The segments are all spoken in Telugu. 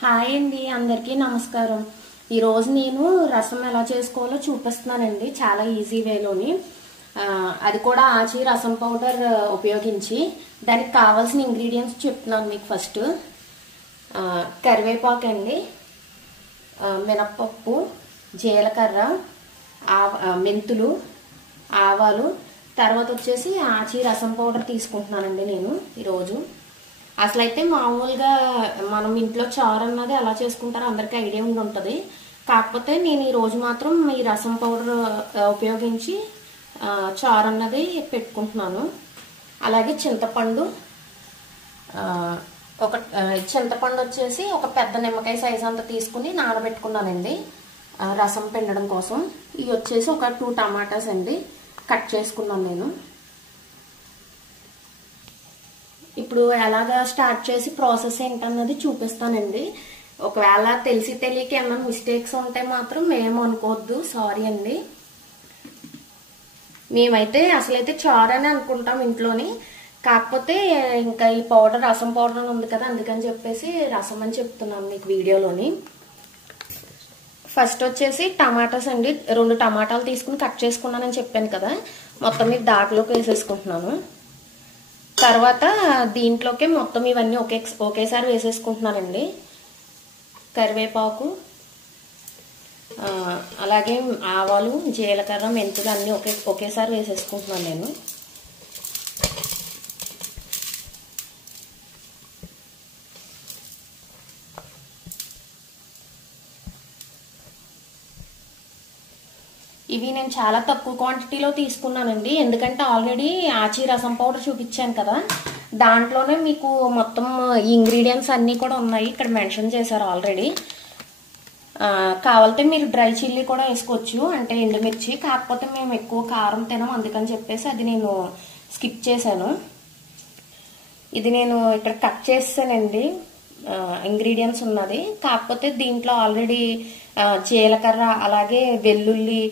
హాయ్ అండి, అందరికీ నమస్కారం. ఈరోజు నేను రసం ఎలా చేసుకోవాలో చూపిస్తున్నానండి, చాలా ఈజీ వేలోని. అది కూడా ఆచి రసం పౌడర్ ఉపయోగించి. దానికి కావాల్సిన ఇంగ్రీడియంట్స్ చెప్తున్నాను మీకు. ఫస్ట్ కరివేపాకు అండి, మినప్పప్పు, జీలకర్ర, మెంతులు, ఆవాలు, తర్వాత వచ్చేసి ఆచి రసం పౌడర్ తీసుకుంటున్నానండి నేను ఈరోజు. అసలైతే మామూలుగా మనం ఇంట్లో చారు అన్నది ఎలా చేసుకుంటారో అందరికీ ఐడియా ఉంటుంది. కాకపోతే నేను ఈరోజు మాత్రం ఈ రసం పౌడర్ ఉపయోగించి చారు అన్నది పెట్టుకుంటున్నాను. అలాగే చింతపండు, చింతపండు వచ్చేసి ఒక పెద్ద నిమ్మకాయ సైజ్ అంతా తీసుకుని నానబెట్టుకున్నానండి రసం పిండడం కోసం. ఇవి వచ్చేసి ఒక 2 టమాటాస్ అండి, కట్ చేసుకున్నాను నేను. ఇప్పుడు ఎలాగా స్టార్ట్ చేసి ప్రాసెస్ ఏంటన్నది చూపిస్తానండి. ఒకవేళ తెలిసి తెలియక ఏమైనా మిస్టేక్స్ ఉంటే మాత్రం మేము అనుకోవద్దు, సారీ అండి. మేమైతే అసలైతే చారు అని అనుకుంటాం ఇంట్లోని. కాకపోతే ఇంకా ఈ పౌడర్ రసం పౌడర్ ఉంది కదా, అందుకని చెప్పేసి రసం అని చెప్తున్నాను మీకు వీడియోలోని. ఫస్ట్ వచ్చేసి టమాటాస్ అండి, 2 టమాటాలు తీసుకుని కట్ చేసుకున్నానని చెప్పాను కదా, మొత్తం మీకు దాంట్లోకి వేసేసుకుంటున్నాను. తర్వాత దీంట్లోకి మొత్తం ఇవన్నీ ఒకేసారి వేసేసుకుంటున్నానండి. కరివేపాకు, అలాగే ఆవాలు, జీలకర్ర, మెంతులు అన్నీ ఒకేసారి వేసేసుకుంటున్నాను నేను. ఇవి నేను చాలా తక్కువ క్వాంటిటీలో తీసుకున్నానండి, ఎందుకంటే ఆల్రెడీ ఆచి రసం పౌడర్ చూపించాను కదా, దాంట్లోనే మీకు మొత్తం ఇంగ్రీడియంట్స్ అన్నీ కూడా ఉన్నాయి, ఇక్కడ మెన్షన్ చేశారు ఆల్రెడీ. కావాలంటే మీరు డ్రై చిల్లీ కూడా వేసుకోవచ్చు, అంటే ఎండుమిర్చి. కాకపోతే మేము ఎక్కువ కారం తినం, అందుకని చెప్పేసి అది నేను స్కిప్ చేశాను. ఇది నేను ఇక్కడ కట్ చేసానండి ఇంగ్రీడియంట్స్ ఉన్నది. కాకపోతే దీంట్లో ఆల్రెడీ జీలకర్ర, అలాగే వెల్లుల్లి,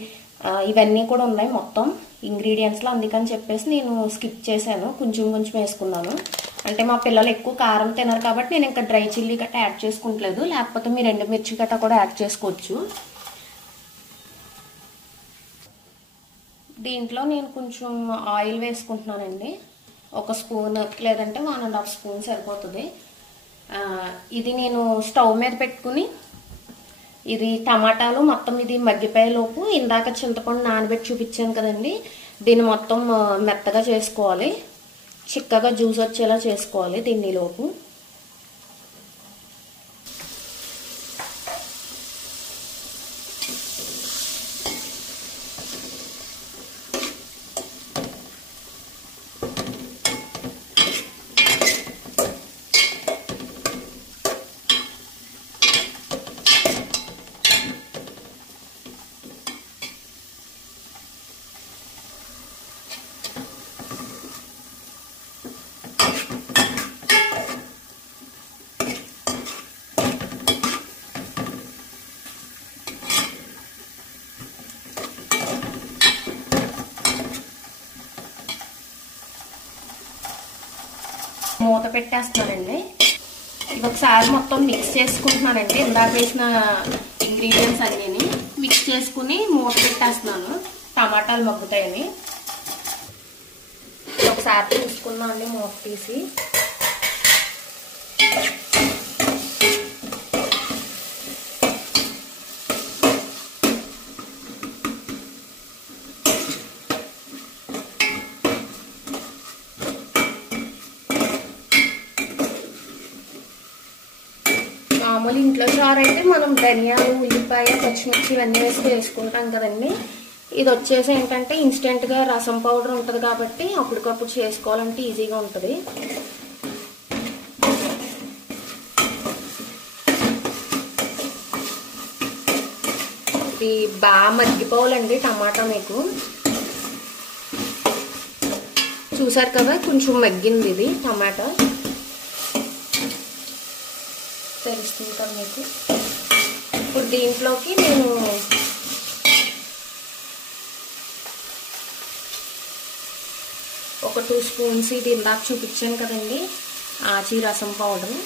ఇవన్నీ కూడా ఉన్నాయి మొత్తం ఇంగ్రీడియంట్స్లో, అందుకని చెప్పేసి నేను స్కిప్ చేశాను, కొంచెం కొంచెం వేసుకున్నాను. అంటే మా పిల్లలు ఎక్కువ కారం తినరు కాబట్టి నేను ఇంకా డ్రై చిల్లీ గట్ట యాడ్ చేసుకుంటలేదు, లేకపోతే మీరు ఎండుమిర్చి గట్ట కూడా యాడ్ చేసుకోవచ్చు. దీంట్లో నేను కొంచెం ఆయిల్ వేసుకుంటున్నానండి, 1 స్పూన్ లేదంటే 1.5 స్పూన్ సరిపోతుంది. ఇది నేను స్టవ్ మీద పెట్టుకుని, ఇది టమాటాలు మొత్తం ఇది మగ్గిపోయేలోపు ఇందాక చింతపండు నానబెట్టి చూపించాను కదండి, దీన్ని మొత్తం మెత్తగా చేసుకోవాలి, చిక్కగా జ్యూస్ వచ్చేలా చేసుకోవాలి దీన్ని లోపు. మూత పెట్టేస్తున్నానండి. ఇది ఒకసారి మొత్తం మిక్స్ చేసుకుంటున్నానండి, ఇందాక వేసిన ఇంగ్రీడియంట్స్ అన్నీ మిక్స్ చేసుకుని మూత పెట్టేస్తున్నాను, టమాటాలు మగ్గుతాయని. ఒకసారి చూసుకున్నాం అండి మూత తీసి. మామూలు ఇంట్లో చారు అయితే మనం ధనియాలు, ఉల్లిపాయ, పచ్చిమిర్చి ఇవన్నీ వేసుకుంటాం కదండి. ఇది వచ్చేసి ఏంటంటే ఇన్స్టెంట్గా రసం పౌడర్ ఉంటుంది కాబట్టి అప్పటికప్పుడు చేసుకోవాలంటే ఈజీగా ఉంటుంది. ఇది బాగా మగ్గిపోవాలండి టమాటా. మీకు చూసారు కదా, కొంచెం మగ్గింది ఇది టమాటా, తెలుస్తుంటాం మీకు. ఇప్పుడు దీంట్లోకి నేను ఒక 2 స్పూన్స్ ఇది ఇందాక చూపించాను కదండి ఆచి రసం పౌడర్,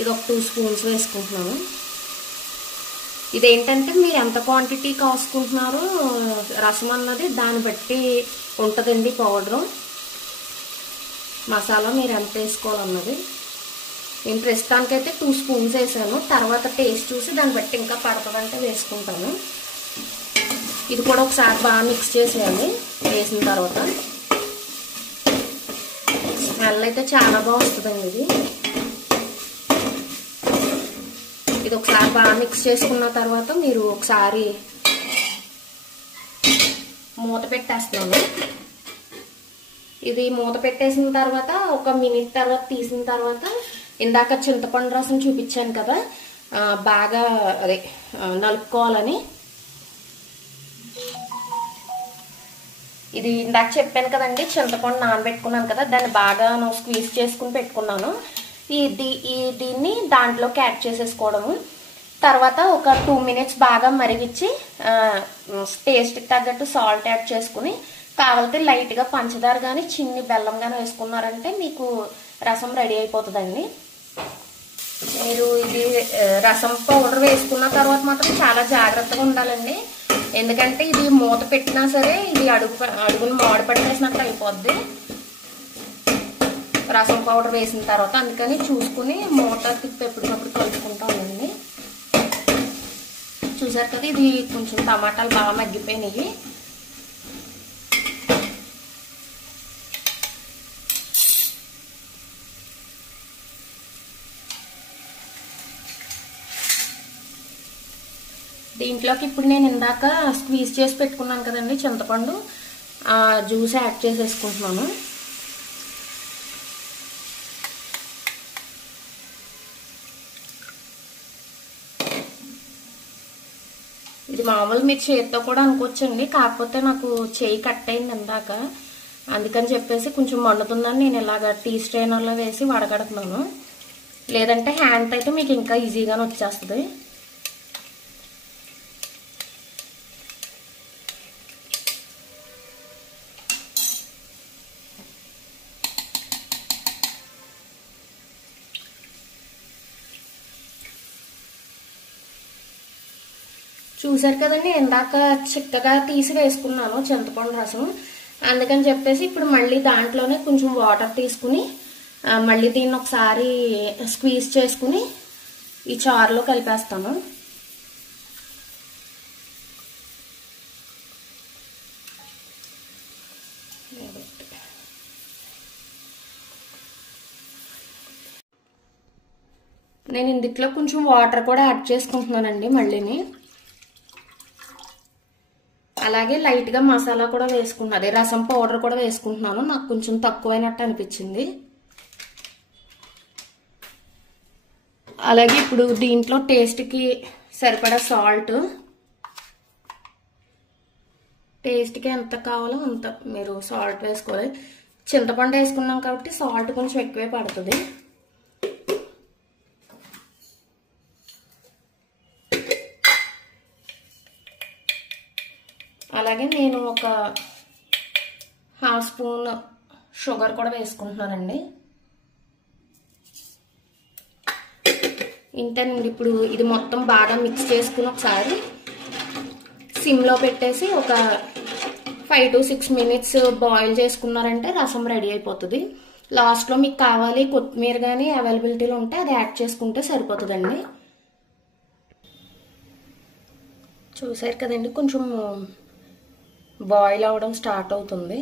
ఇది ఒక 2 స్పూన్స్ వేసుకుంటున్నాను. ఇదేంటంటే మీరు ఎంత క్వాంటిటీ కాసుకుంటున్నారో రసం అన్నది దాన్ని బట్టి ఉంటుందండి పౌడరు. మసాలా మీరు ఎంత వేసుకోవాలన్నది. నేను ప్రస్తుతానికైతే 2 స్పూన్స్ వేసాను. తర్వాత టేస్ట్ చూసి దాన్ని బట్టి ఇంకా పడుతుందంటే వేసుకుంటాను. ఇది కూడా ఒకసారి బాగా మిక్స్ చేసేయాలి. వేసిన తర్వాత స్మెల్ అయితే చాలా బాగా వస్తుందండి. ఇది ఒకసారి బాగా మిక్స్ చేసుకున్న తర్వాత మీరు ఒకసారి మూత పెట్టేస్తున్నాను. ఇది మూత పెట్టేసిన తర్వాత ఒక మినిట్ తర్వాత తీసిన తర్వాత ఇందాక చింతపండు రసం చూపించాను కదా, బాగా అదే నలుపుకోవాలని. ఇది ఇందాక చెప్పాను కదండి, చింతపండు నానబెట్టుకున్నాను కదా, దాన్ని బాగా స్క్వీజ్ చేసుకుని పెట్టుకున్నాను. దీన్ని దాంట్లోకి యాడ్ చేసేసుకోవడము. తర్వాత ఒక 2 మినిట్స్ బాగా మరిగించి టేస్ట్కి తగ్గట్టు సాల్ట్ యాడ్ చేసుకుని కావాలంటే లైట్గా పంచదార కానీ చిన్ని బెల్లం కానీ వేసుకున్నారంటే మీకు రసం రెడీ అయిపోతుందండి. మీరు ఇది రసం పౌడర్ వేసుకున్న తర్వాత మాత్రం చాలా జాగ్రత్తగా ఉండాలండి. ఎందుకంటే ఇది మూత పెట్టినా సరే ఇది అడుగును మాడు పట్టేసినట్టు అయిపోద్ది రసం పౌడర్ వేసిన తర్వాత. అందుకని చూసుకుని మూత తిప్పి ఎప్పటికప్పుడు కలుపుకుంటామండి. చూసారు కదా, ఇది కొంచెం టమాటాలు బాగా మగ్గిపోయినాయి. దీంట్లోకి ఇప్పుడు నేను ఇందాక స్క్వీజ్ చేసి పెట్టుకున్నాను కదండి చింతపండు, ఆ జ్యూస్ యాడ్ చేసేసుకుంటున్నాను. ఇది మామూలు మీరు చేతితో కూడా అనుకోవచ్చండి, కాకపోతే నాకు చేయి కట్ అయింది ఇందాక, అందుకని చెప్పేసి కొంచెం మండుతుందని నేను ఇలాగ టీ స్ట్రైనర్లో వేసి వడగడుతున్నాను. లేదంటే హ్యాండ్ అయితే మీకు ఇంకా ఈజీగానే వచ్చేస్తుంది. చూసారు కదండి, ఇందాక చిక్కగా తీసి వేసుకున్నాను చింతపండు రసం. అందుకని చెప్పేసి ఇప్పుడు మళ్ళీ దాంట్లోనే కొంచెం వాటర్ తీసుకుని మళ్ళీ దీన్ని ఒకసారి స్క్వీజ్ చేసుకుని ఈ చారులో కలిపేస్తాను. నేను ఇందులో కొంచెం వాటర్ కూడా యాడ్ చేసుకుంటున్నానండి మళ్ళీని. అలాగే లైట్గా మసాలా కూడా వేసుకుంటున్నాను, అదే రసం పౌడర్ కూడా వేసుకుంటున్నాను. నాకు కొంచెం తక్కువైనట్టు అనిపించింది. అలాగే ఇప్పుడు దీంట్లో టేస్ట్కి సరిపడా సాల్ట్, టేస్ట్కి ఎంత కావాలో అంత మీరు సాల్ట్ వేసుకోవాలి. చింతపండు వేసుకున్నాం కాబట్టి సాల్ట్ కొంచెం ఎక్కువే పడుతుంది. అలాగే నేను ఒక 1/2 స్పూన్ షుగర్ కూడా వేసుకుంటున్నానండి. ఇంతేనండి. ఇప్పుడు ఇది మొత్తం బాగా మిక్స్ చేసుకుని ఒకసారి సిమ్లో పెట్టేసి ఒక 5 to 6 మినిట్స్ బాయిల్ చేసుకున్నారంటే రసం రెడీ అయిపోతుంది. లాస్ట్లో మీకు కావాలి కొత్తిమీర కానీ అవైలబిలిటీలో ఉంటే అది యాడ్ చేసుకుంటే సరిపోతుందండి. చూసారు కదండి, కొంచెం బాయిల్ అవ్వడం స్టార్ట్ అవుతుంది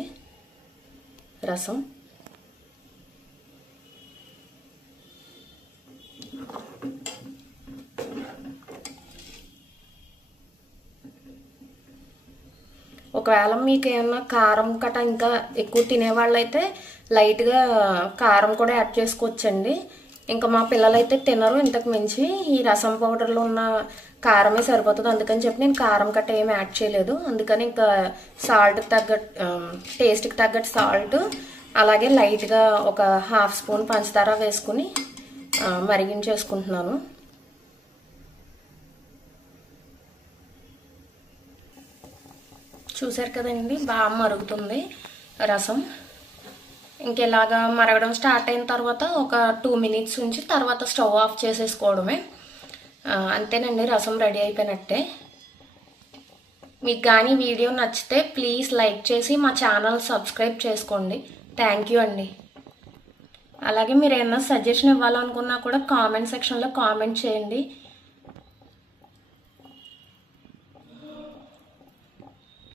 రసం. ఒకవేళ మీకు ఏమన్నా కారం కట్ట ఇంకా ఎక్కువ తినేవాళ్ళైతే లైట్గా కారం కూడా యాడ్ చేసుకోవచ్చండి. ఇంకా మా పిల్లలైతే తినరు ఇంతకు మించి, ఈ రసం పౌడర్లో ఉన్న కారమే సరిపోతుంది. అందుకని చెప్పి నేను కారం కట్ట ఏమి యాడ్ చేయలేదు. అందుకని ఇంకా సాల్ట్కి తగ్గట్టు టేస్ట్కి తగ్గట్టు సాల్ట్, అలాగే లైట్గా ఒక 1/2 స్పూన్ పంచదార వేసుకుని మరిగించేసుకుంటున్నాను. చూసారు కదండి, బాగా మరుగుతుంది రసం. ఇంకెలాగా మరగడం స్టార్ట్ అయిన తర్వాత ఒక 2 minutes ఉంచి తర్వాత స్టవ్ ఆఫ్ చేసేసుకోవడమే. అంతేనండి, రసం రెడీ అయిపోయినట్టే. మీకు కానీ వీడియో నచ్చితే ప్లీజ్ లైక్ చేసి మా ఛానల్ సబ్స్క్రైబ్ చేసుకోండి. థ్యాంక్ యూ అండి. అలాగే మీరు ఏమైనా సజెషన్ ఇవ్వాలనుకున్నా కూడా కామెంట్ సెక్షన్లో కామెంట్ చేయండి.